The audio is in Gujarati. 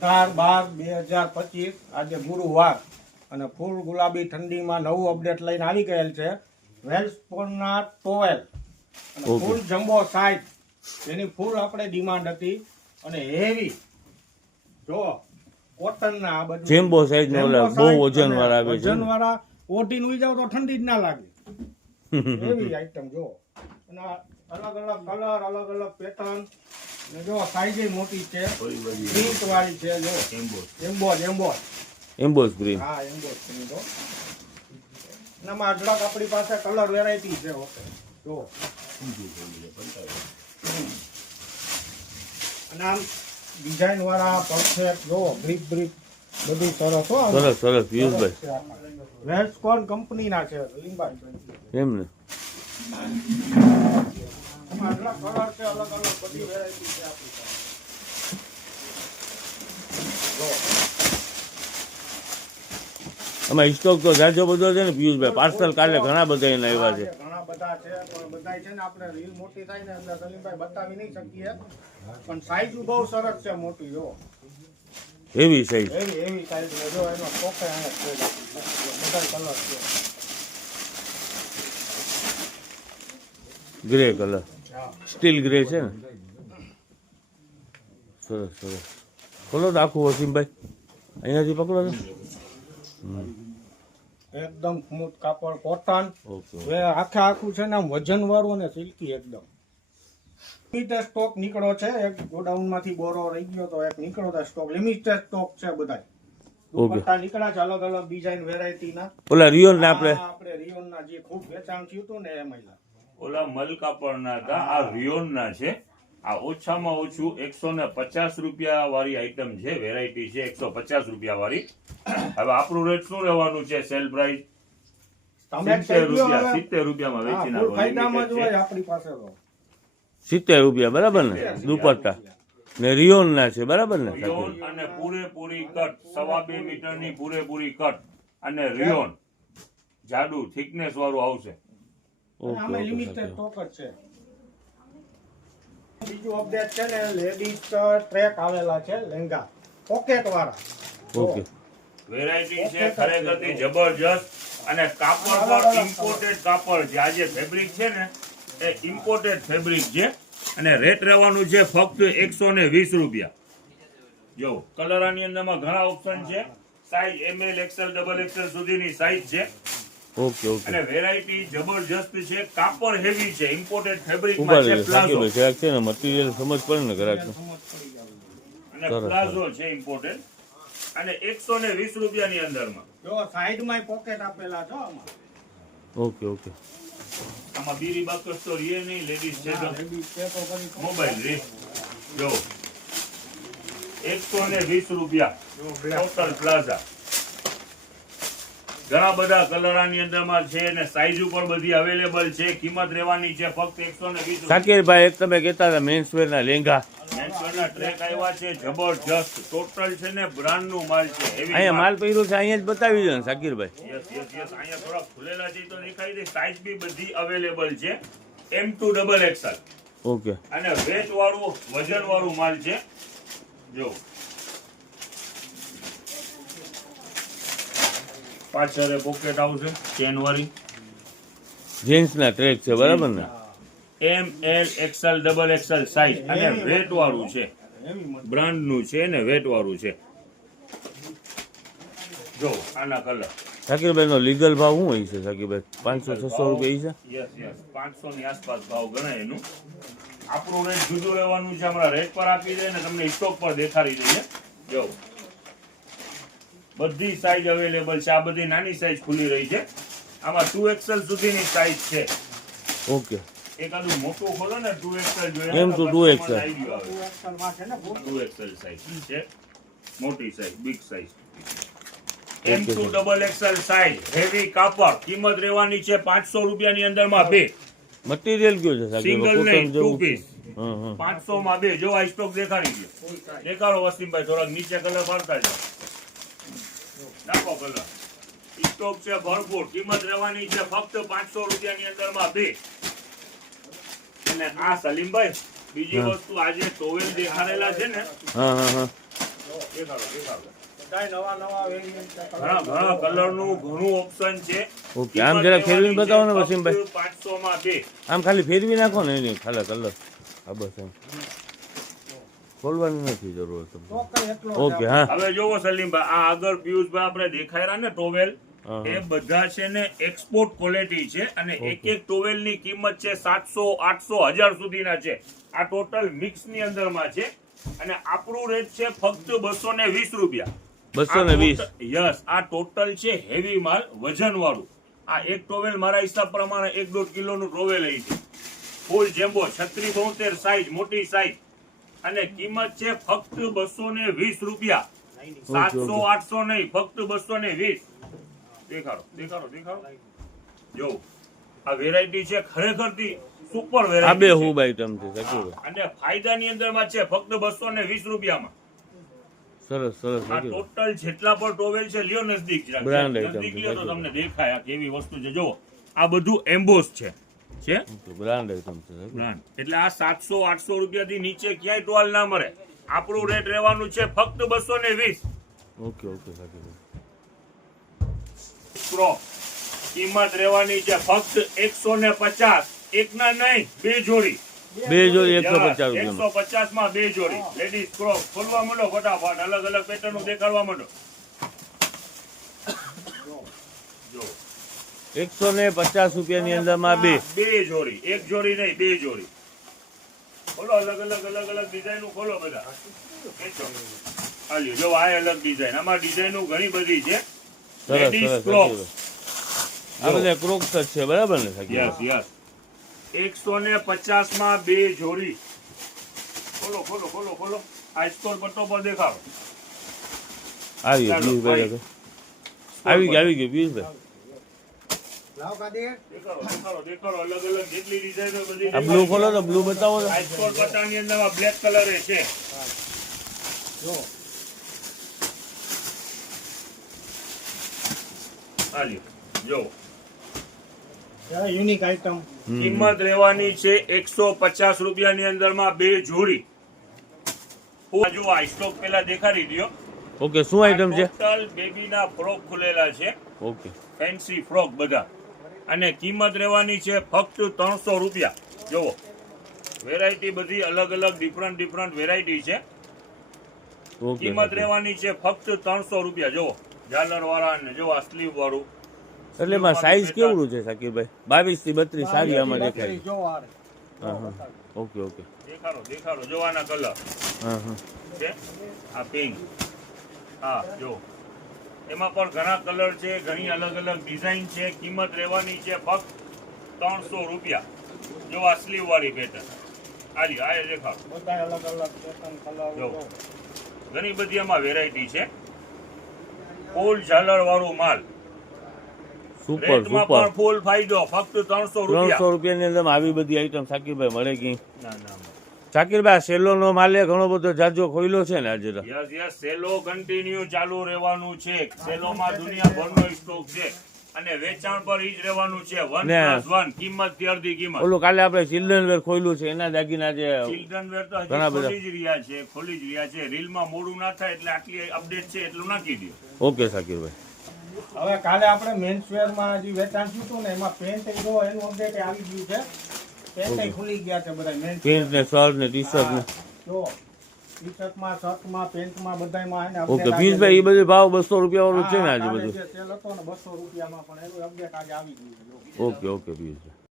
18/12/2025 આજે ગુરુવાર અને ફૂલ ગુલાબી ઠંડીમાં નવું અપડેટ લઈને આવી ગયેલ છે. વેલ્સપોનના ટોવેલ અને ફૂલ જમ્બો સાઇઝ એની ફૂલ આપણે ડિમાન્ડ હતી અને હેવી જો કોટનના આ બધું જેમ્બો સાઈઝ નો બહુ વજન વાળા આવે છે. વજન વાળા ઓઢીને ઉઈ જાવ તો ઠંડી જ ના લાગે એવી આઈટમ જો અને અલગ અલગ કલર અલગ અલગ પેટર્ન ને જો સાઈઝ મોટી છે પ્રિન્ટ વાળી છે જો એમ્બોસ ગ્રીન. હા એમ્બોસ પ્રિન્ટ જો એનામાં અઢળક આપણી પાસે કલર વેરાયટી છે. ઓકે જો અને આમ ડિઝાઇન વાળા પરફેક્ટ જો ગ્રીપ બધું સરસ હો. સરસ પિયુષભાઈ વેલ્સકોન કંપનીના છે લીંબાઈ એમ ને. એમાં અઢળક કલર છે અલગ અલગ બધી વેરાયટી છે આપણી પાસે. જો આમાં સ્ટોક તો જાજો બધો છે ને પિયુષભાઈ. પાર્સલ કાલે ઘણા બધા એને આવ્યા છે. ઘણા બધા છે પણ બધા છે ને આપણે રીલ મોટી થાય ને એટલે સલીમભાઈ બતાવી નહીં શકીએ પણ સાઈઝ બહુ સરસ છે મોટી જો હેવી સાઈઝ એવી સાઈઝ ને જો એનો સ્ટોક અહીંયા છે બધા કલર છે. ગ્રે કલર સ્ટીલ ગ્રે છે ને. સરસ ખોલો તો આખું વસીમભાઈ અહીંયાથી પકડો છો. એકદમ સ્મૂથ કાપડ કોટન ઓકે આખું છે ને આમ વજન વાળું અને સિલ્કી એકદમ. લિમિટેડ સ્ટોક નીકળો છે એક ગોડાઉન માંથી બોરો રહી ગયો તો એક નીકળો તો સ્ટોક લિમિટેડ સ્ટોક છે બધા. દુપટ્ટા નીકળ્યા છે અલગ અલગ ડિઝાઇન વેરાયટી ના. ઓલા રિયોન ના આપણે રિયોન ના જે ખૂબ વેચાણ થયું હતું ને એમાં ઓલા મલ કાપડના હતા, આ રિયોન ના છે. આ ઓછામાં ઓછું 150 રૂપિયા વાળી આઈટમ છે, વેરાયટી છે 150 રૂપિયા વાળી. હવે આપણું રેટ શું રહેવાનું છે? સેલ પ્રાઇસ 70 રૂપિયામાં વેચી નાખો. 70 રૂપિયા બરાબર ને. દુપટ્ટા ને રિયોન ના છે બરાબર ને. રિયોન અને પૂરેપૂરી કટ 2.5 મીટરની પૂરેપૂરી કટ અને રિયોન જાડુ થિકનેસ વાળું આવશે. આમાં લિમિટેડ સ્ટોક જ છે. બીજું અપડેટ છે ને લેડીઝ ટ્રેક આવેલા છે લેંગા પોકેટ વાળા. ઓકે વેરાયટી છે ખરેખરથી જબરજસ્ત અને કાપડ પણ ઇમ્પોર્ટેડ કાપડ છે. આ જે ફેબ્રિક છે ને એ ઇમ્પોર્ટેડ ફેબ્રિક છે અને રેટ રહેવાનું છે ફક્ત 120 રૂપિયા. જો કલરની અંદરમાં ઘણા ઓપ્શન છે. સાઈઝ ML XL XXL સુધીની સાઈઝ છે. ઓકે અને વેરાયટી જબરજસ્ત છે. કાપડ હેવી છે, ઇમ્પોર્ટેડ ફેબ્રિકમાં છે. પ્લાઝો છે ને મટીરીયલ સમજ પડે ને ગ્રાહક અને પ્લાઝો છે ઇમ્પોર્ટેડ અને 120 રૂપિયાની અંદરમાં. જો સાઈડમાં પોકેટ આપેલા છો આમાં. ઓકે આમાં બીરી બાકસ તો રીએ નહીં, લેડીઝ છે તો મોબાઈલ રે. જો 120 રૂપિયા ટોટલ પ્લાઝા. ઘણા બધા કલરની અંદરમાં છે અને સાઈઝ ઉપર બધી અવેલેબલ છે. કિંમત રહેવાની છે ફક્ત 120. સાકીરભાઈ એક તમે કહેતા હતા મેન્સવેર ના લેંગા મેન્સવેરના ટ્રેક આવ્યા છે જબરજસ્ત. ટોટલ છે ને બ્રાન્ડ નું માલ છે. અહીંયા માલ પહેર્યો છે અહીંયા જ બતાવી દો ને સાકીરભાઈ. યસ અહીંયા થોડા ખુલેલા છે તો દેખાઈ દે. સાઈઝ બી બધી અવેલેબલ છે. M2 XXL. ઓકે અને વેટ વાળું વજન વાળું માલ છે. જો પાછળ પોકેટ આવશે ચેન વાળી. જેન્ટ્સ ના ટ્રેક છે બરાબર ને. ML XL XXL સાઈઝ અને વેટ વાળું છે. બ્રાન્ડ નું છે ને વેટ વાળું છે. જો આના કલર સાકીરભાઈ નો લીગલ ભાવ શું હોય છે સાકીરભાઈ? 500-600 રૂપિયા યસ 500 ની આસપાસ ભાવ ગણાય એનું. આપણું રેટ જુદું રહેવાનું છે. હમણાં રેટ પર આપી દે ને તમને સ્ટોક પર દેખાડી દઈએ. જો બધી સાઈઝ અવેલેબલ છે. આ બધી નાની સાઈઝ ખુલી રહી છે. આમાં 2XL સુધીની સાઈઝ છે. ઓકે એકાદું મોટું ખોલો ને 2XL જોઈએ એમ તો 2XL 2XL સાઈઝ છે. મોટી size, big size. M2 XXL size, heavy કાપડ. કિંમત રહેવાની છે 500 રૂપિયાની અંદરમાં બે. મટીરીયલ કયો છે સિંગલ નહીં, સાકીરભાઈ? 2 પીસ 500 માં બે. જો આ સ્ટોક દેખાડી દો. દેખાડો વસીમભાઈ, થોડાક નીચે કલર પાડતા જાઓ. નાખો કલર. સ્ટોક છે ભરપૂર. કિંમત રહેવાની છે ફક્ત 500 રૂપિયાની અંદરમાં બે. અને આ સલીમભાઈ બીજી વસ્તુ આજે ટોવેલ દેખાડેલા છે ને, દેખાડો. બધાય નવા નવા વેરિયન્ટ ઘણા કલરનું ઘણું ઓપ્શન છે. ઓકે આમ જરા ફેરવીને બતાવો ને વસીમભાઈ. ફક્ત 500 માં 2. આમ ખાલી ફેરવી નાખો ને એની ખાલી કલર. હા બસ એમ ખોલવાની નથી જરૂર તમને. ચોક્કસ એટલો ઓકે હા હવે જોવો સલીમભાઈ, આ આગળ પિયુષભાઈ આપણે દેખાડ્યા ને ટોવેલ, એ બધા છે ને એક્સપોર્ટ ક્વોલિટી છે અને એક એક ટોવેલ ની કિંમત છે 700, 800, 1000 સુધીના છે. આ ટોટલ મિક્સ ની અંદરમાં છે અને આપણું રેટ છે ફક્ત 220 રૂપિયા. 220. યસ, આ ટોટલ છે હેવી માલ, વજન વાળું. આ એક ટોવેલ મારા હિસાબ પ્રમાણે 1.5 કિલોનું ટોવેલ છે. ફૂલ જેમ્બો 36-72 સાઈઝ, મોટી સાઈઝ અને કિંમત છે ફક્ત 220 રૂપિયા. 700, 800 નહીં, ફક્ત 220. દેખાડો. જો આ વેરાયટી છે ખરેખરથી સુપર આ બે વેરાયટી હું આઈટમ છે સાચું. અને ફાયદાની અંદરમાં છે ફક્ત 220 રૂપિયામાં. સરસ આ સાચું. ટોટલ જેટલા પણ ટોવેલ છે, લ્યો નજદીક જરાક. Brand item નજદીક છે, લ્યો તો સાચું. તમને દેખાય આ કેવી વસ્તુ છે. જુઓ, આ બધું એમ્બોસ છે બ્રાન્ડ આઈટમ છે સાચું. બ્રાન્ડ. એટલે આ 700-800 રૂપિયાથી નીચે ક્યાંય ટોલ ના મળે. આપણું રેટ રહેવાનું છે ફક્ત 220. ઓકે સાચું. ક્રોપ કિંમત રહેવાની છે ફક્ત 150. એકના નહીં, બે જોડી. બે જોડી 150 રૂપિયામાં. 150 માં બે જોડી. લેડીઝ ક્રોપ ખોલવા માંડો ફટાફટ, અલગ અલગ પેટર્ન દેખાડવા માંડો. જો 150 રૂપિયાની અંદરમાં બે જોડી, એક જોડી નહીં, બે જોડી. ખોલો, અલગ અલગ ડિઝાઇન ખોલો બધા. ખેંચો. હાલ્યો, જો આ અલગ ડિઝાઇન. આમાં ડિઝાઇનો ઘણી બધી છે. સરસ લેડીઝ ક્રોપ. આ બધા ક્રોક્સ જ છે બરાબર ને સાચું? યસ 150 માં બે જોડી. ખોલો. આ સ્ટોર પટ્ટો પર દેખાડો. આવી ગયું પિયુષભાઈ. આવી ગયું પિયુષભાઈ. લાવ કાઢીએ. દેખાડો. અલગ જેટલી ડિઝાઇનો બધી. આ બ્લુ ખોલો તો બ્લુ બતાવો તો. આ સ્ટોર પટ્ટાની અંદરમાં બ્લેક કલર છે. જો હાલ્યો, જો યુનિક આઈટમ. કિંમત રહેવાની છે 150 રૂપિયાની અંદરમાં બે જોડી. જો આ સ્ટોક પેલા દેખાડી દો. ઓકે શું આઈટમ છે? ટોટલ બેબીના ફ્રોક ખુલેલા છે, ઓકે ફેન્સી ફ્રોક બધા. અને કિંમત રહેવાની છે ફક્ત 300 રૂપિયા. જુઓ, વેરાયટી બધી અલગ ડિફરન્ટ વેરાયટી છે. ઓકે કિંમત રહેવાની છે ફક્ત 300 રૂપિયા. જુઓ, ઝાલર વાળા ને જો આ સ્લીવ વાળું. એટલે એમાં સાઈઝ કેવડું છે સાકીરભાઈ? 22 થી 32 સારી આમાં દેખાય. જો આ રે. હા ઓકે દેખાડો. જોવાના કલર હા છે. આ પિંક. હા, જો એમાં પણ ઘણા કલર છે, ઘણી અલગ ડિઝાઇન છે. કિંમત રહેવાની છે ફક્ત 300 રૂપિયા. જો આ સ્લીવ વાળી પેટર્ન. આ દેખાડો. બધાય અલગ પેટર્ન કલર. જો ઘણી બધી આમાં વેરાયટી છે. ફૂલ ઝાલર વાળું માલ. સુપર રેટમાં પણ ફૂલ ફાયદો, ફક્ત 300 રૂપિયા. 300 રૂપિયાની અંદર આવી બધી આઈટમ સાકીરભાઈ મળે ગઈ. ના. સાકીરભાઈ સેલો નો માલે ઘણો બધો જાજો ખોઈલો છે ને આજે તો. યસ સેલો કન્ટિન્યુ ચાલુ રહેવાનું છે. સેલોમાં દુનિયાભરનો સ્ટોક છે અને વેચાણ પર ઈ જ રહેવાનું છે. 1+1 કિંમત થી અડધી કિંમત. ઓલું કાલે આપણે ચિલ્ડ્રન વેર ખોઈલું છે એના દાગીના જે ચિલ્ડ્રન વેર તો ઘણા હજી બધા. ખોલી જ રહ્યા છે. રીલમાં મોડું ના થાય એટલે આટલી અપડેટ છે એટલું નાખી દો. ઓકે સાકીરભાઈ. હવે કાલે આપણે મેન્સ વેરમાં જે વેચાણ થયું હતું ને એમાં પેન્ટ જો એનું અપડેટ આવી ગયું છે. પેન્ટ ખુલી ગયા છે બધા મેન્સ. પેન્ટ ને શર્ટ ને ટી શર્ટ ને જો ટી-શર્ટમાં, શર્ટમાં, પેન્ટમાં બધાયમાં એને ઓકે update પિયુષભાઈ એ બધું ભાવ 200 રૂપિયા વાળું છે ને આજે કાલે બધું? જે સેલ હતો ને 200 રૂપિયામાં પણ એનું અપડેટ આજે આવી ગયું છે. ઓકે પિયુષભાઈ.